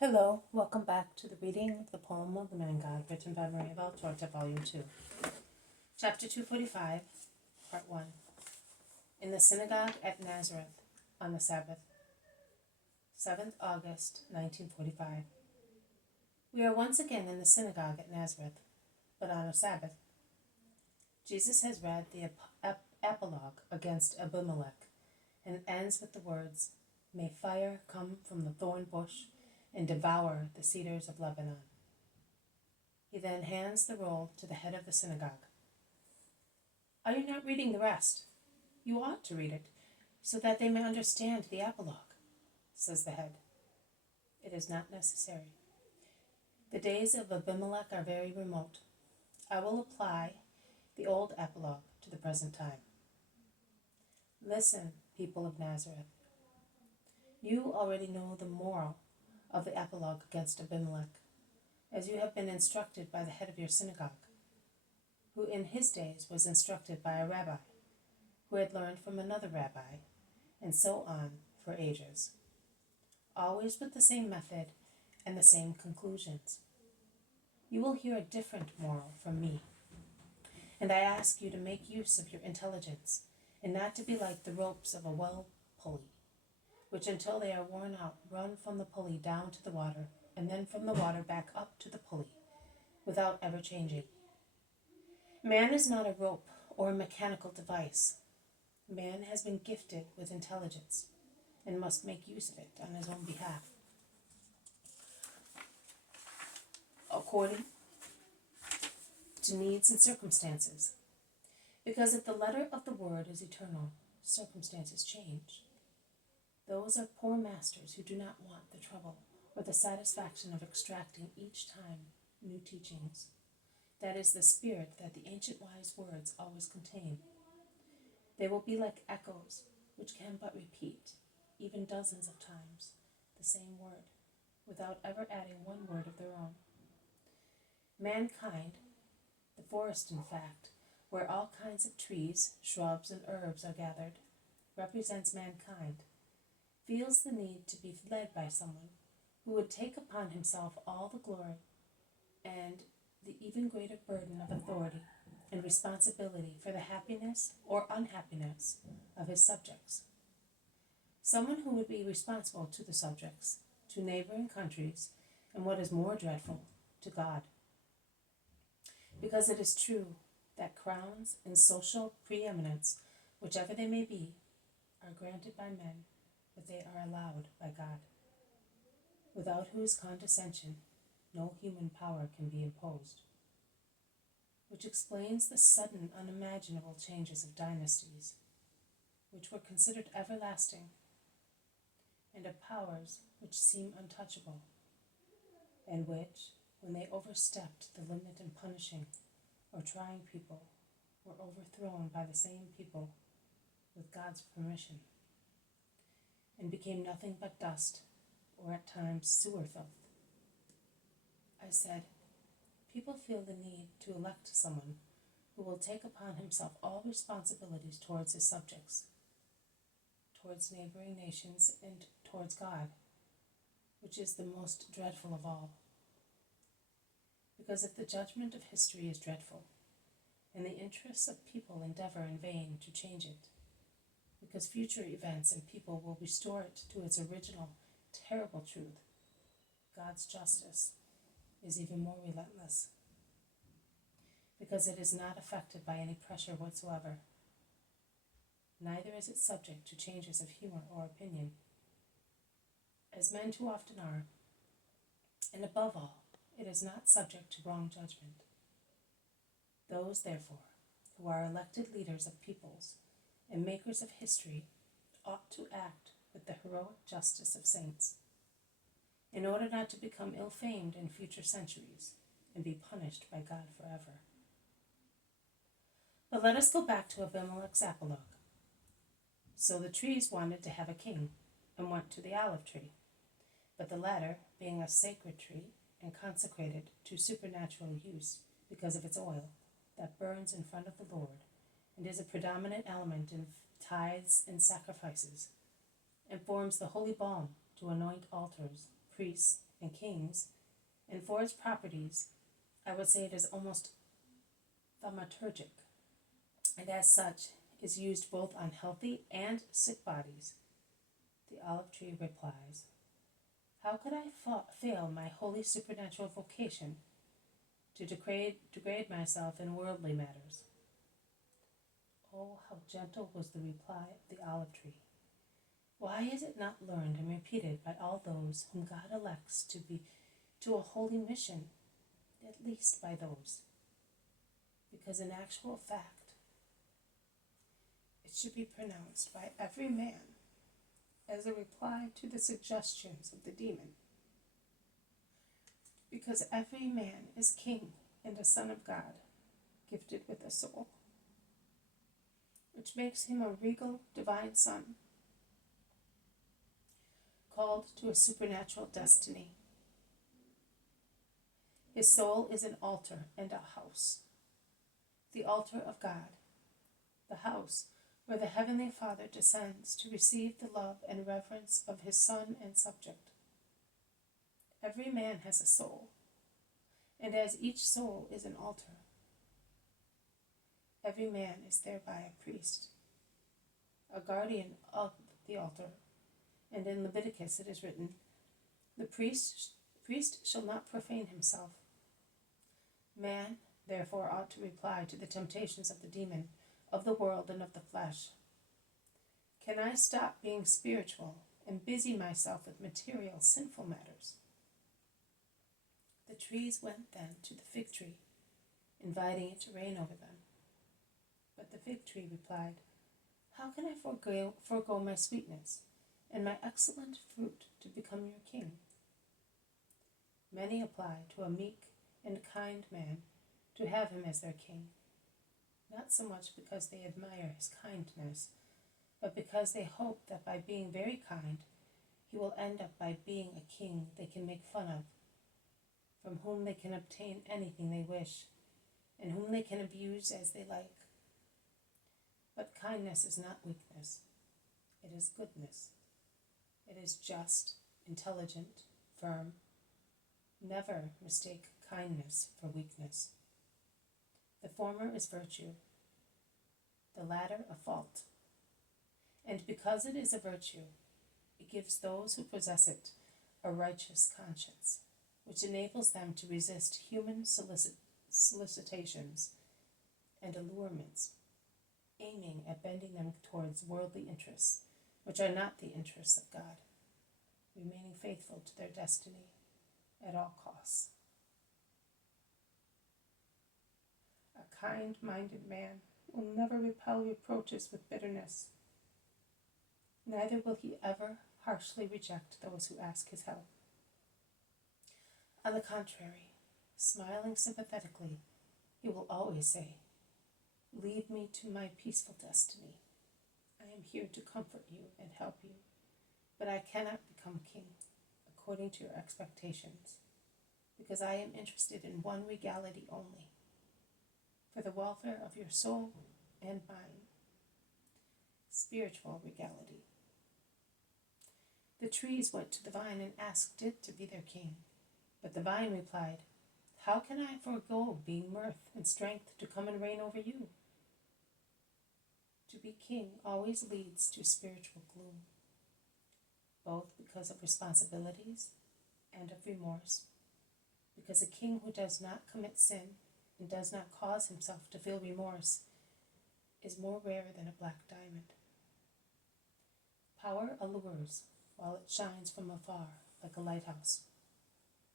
Hello, welcome back to the reading of the poem of the Man God, written by Maria Valtorta, Volume 2. Chapter 245, Part 1. In the Synagogue at Nazareth, on the Sabbath, 7th August, 1945. We are once again in the synagogue at Nazareth, but on a Sabbath. Jesus has read the apologue against Abimelech, and ends with the words, "May fire come from the thorn bush and devour the cedars of Lebanon." He then hands the roll to the head of the synagogue. "Are you not reading the rest? You ought to read it, so that they may understand the apologue," says the head. "It is not necessary. The days of Abimelech are very remote. I will apply the old apologue to the present time. Listen, people of Nazareth. You already know the moral of the apologue against Abimelech, as you have been instructed by the head of your synagogue, who in his days was instructed by a rabbi, who had learned from another rabbi, and so on for ages, always with the same method and the same conclusions. You will hear a different moral from me, and I ask you to make use of your intelligence, and not to be like the ropes of a well pulley, which until they are worn out run from the pulley down to the water, and then from the water back up to the pulley, without ever changing. Man is not a rope or a mechanical device. Man has been gifted with intelligence, and must make use of it on his own behalf, according to needs and circumstances. Because if the letter of the word is eternal, circumstances change. Those are poor masters who do not want the trouble or the satisfaction of extracting each time new teachings. That is the spirit that the ancient wise words always contain. They will be like echoes which can but repeat, even dozens of times, the same word, without ever adding one word of their own. Mankind, the forest in fact, where all kinds of trees, shrubs, and herbs are gathered, represents mankind, feels the need to be led by someone who would take upon himself all the glory and the even greater burden of authority and responsibility for the happiness or unhappiness of his subjects. Someone who would be responsible to the subjects, to neighboring countries, and what is more dreadful, to God. Because it is true that crowns and social preeminence, whichever they may be, are granted by men, but they are allowed by God, without whose condescension no human power can be imposed, which explains the sudden unimaginable changes of dynasties, which were considered everlasting, and of powers which seem untouchable, and which, when they overstepped the limit in punishing or trying people, were overthrown by the same people with God's permission, and became nothing but dust, or at times sewer filth. I said, people feel the need to elect someone who will take upon himself all responsibilities towards his subjects, towards neighboring nations, and towards God, which is the most dreadful of all. Because if the judgment of history is dreadful, and the interests of people endeavor in vain to change it, because future events and people will restore it to its original, terrible truth, God's justice is even more relentless, because it is not affected by any pressure whatsoever. Neither is it subject to changes of humor or opinion, as men too often are, and above all, it is not subject to wrong judgment. Those, therefore, who are elected leaders of peoples and makers of history ought to act with the heroic justice of saints, in order not to become ill-famed in future centuries and be punished by God forever. But let us go back to Abimelech's apologue. So the trees wanted to have a king, and went to the olive tree. But the latter, being a sacred tree, and consecrated to supernatural use because of its oil, that burns in front of the Lord, and is a predominant element in tithes and sacrifices, and forms the holy balm to anoint altars, priests, and kings, and for its properties, I would say it is almost thaumaturgic, and as such is used both on healthy and sick bodies. The olive tree replies, how could I fail my holy supernatural vocation to degrade myself in worldly matters? Oh, how gentle was the reply of the olive tree. Why is it not learned and repeated by all those whom God elects to a holy mission, at least by those? Because in actual fact, it should be pronounced by every man as a reply to the suggestions of the demon. Because every man is king and a son of God, gifted with a soul, which makes him a regal divine son, called to a supernatural destiny. His soul is an altar and a house, the altar of God, the house where the Heavenly Father descends to receive the love and reverence of his son and subject. Every man has a soul, and as each soul is an altar, every man is thereby a priest, a guardian of the altar. And in Leviticus it is written, the priest shall not profane himself. Man, therefore, ought to reply to the temptations of the demon, of the world, and of the flesh. Can I stop being spiritual and busy myself with material, sinful matters? The trees went then to the fig tree, inviting it to reign over them. But the fig tree replied, how can I forego my sweetness and my excellent fruit to become your king? Many apply to a meek and kind man to have him as their king, not so much because they admire his kindness, but because they hope that by being very kind, he will end up by being a king they can make fun of, from whom they can obtain anything they wish, and whom they can abuse as they like. But kindness is not weakness, it is goodness. It is just, intelligent, firm. Never mistake kindness for weakness. The former is virtue, the latter a fault. And because it is a virtue, it gives those who possess it a righteous conscience, which enables them to resist human solicitations and allurements, aiming at bending them towards worldly interests, which are not the interests of God, remaining faithful to their destiny at all costs. A kind-minded man will never repel reproaches with bitterness, neither will he ever harshly reject those who ask his help. On the contrary, smiling sympathetically, he will always say, lead me to my peaceful destiny. I am here to comfort you and help you, but I cannot become king according to your expectations, because I am interested in one regality only, for the welfare of your soul and mine, spiritual regality. The trees went to the vine and asked it to be their king, but the vine replied, how can I forego being mirth and strength to come and reign over you? To be king always leads to spiritual gloom, both because of responsibilities and of remorse, because a king who does not commit sin and does not cause himself to feel remorse is more rare than a black diamond. Power allures while it shines from afar like a lighthouse,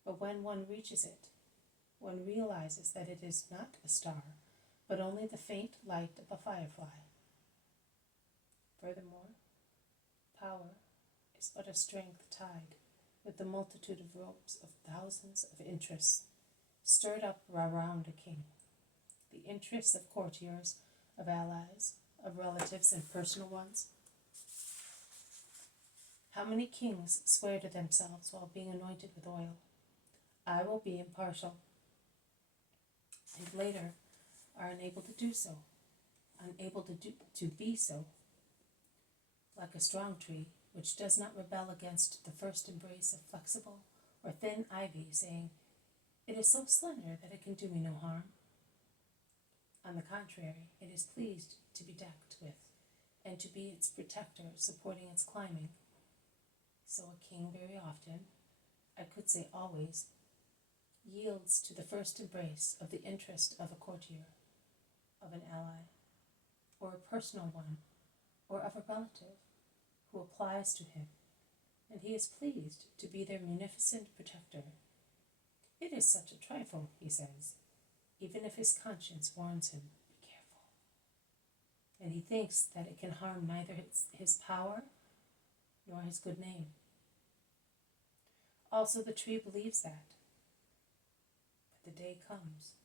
but when one reaches it, one realizes that it is not a star, but only the faint light of a firefly. Furthermore, power is but a strength tied with the multitude of ropes of thousands of interests stirred up around a king, the interests of courtiers, of allies, of relatives, and personal ones. How many kings swear to themselves while being anointed with oil, I will be impartial, and later are unable to do so, unable to be so. Like a strong tree, which does not rebel against the first embrace of flexible, or thin ivy, saying, "It is so slender that it can do me no harm." On the contrary, it is pleased to be decked with, and to be its protector, supporting its climbing. So a king very often, I could say always, yields to the first embrace of the interest of a courtier, of an ally, or a personal one, or of a relative, who applies to him, and he is pleased to be their munificent protector. "It is such a trifle," he says, even if his conscience warns him, "Be careful." And he thinks that it can harm neither his power nor his good name. Also the tree believes that. But the day comes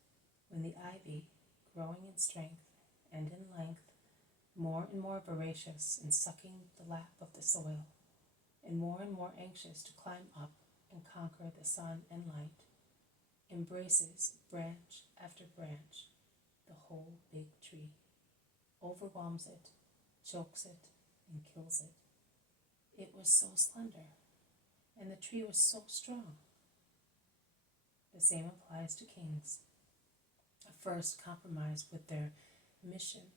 when the ivy, growing in strength and in length, more and more voracious in sucking the lap of the soil, and more anxious to climb up and conquer the sun and light, embraces branch after branch, the whole big tree, overwhelms it, chokes it, and kills it. It was so slender, and the tree was so strong. The same applies to kings. A first compromise with their mission,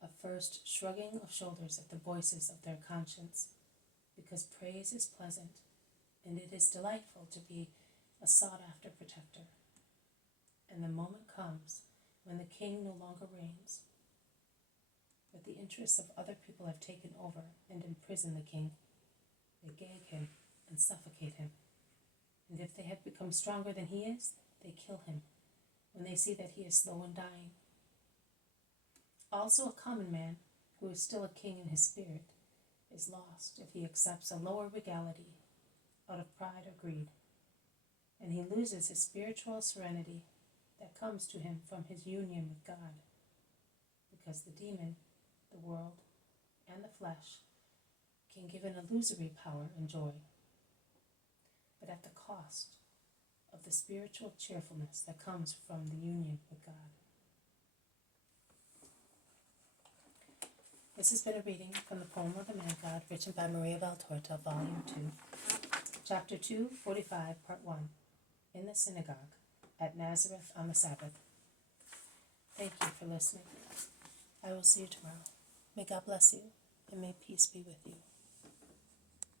a first shrugging of shoulders at the voices of their conscience, because praise is pleasant, and it is delightful to be a sought-after protector. And the moment comes when the king no longer reigns, but the interests of other people have taken over and imprison the king. They gag him and suffocate him, and if they have become stronger than he is, they kill him when they see that he is slow in dying. Also a common man, who is still a king in his spirit, is lost if he accepts a lower regality out of pride or greed, and he loses his spiritual serenity that comes to him from his union with God, because the demon, the world, and the flesh can give an illusory power and joy, but at the cost of the spiritual cheerfulness that comes from the union with God. This has been a reading from the poem of the Man God, written by Maria Valtorta, Volume 2, Chapter 2, 45, Part 1, in the Synagogue, at Nazareth on the Sabbath. Thank you for listening. I will see you tomorrow. May God bless you, and may peace be with you.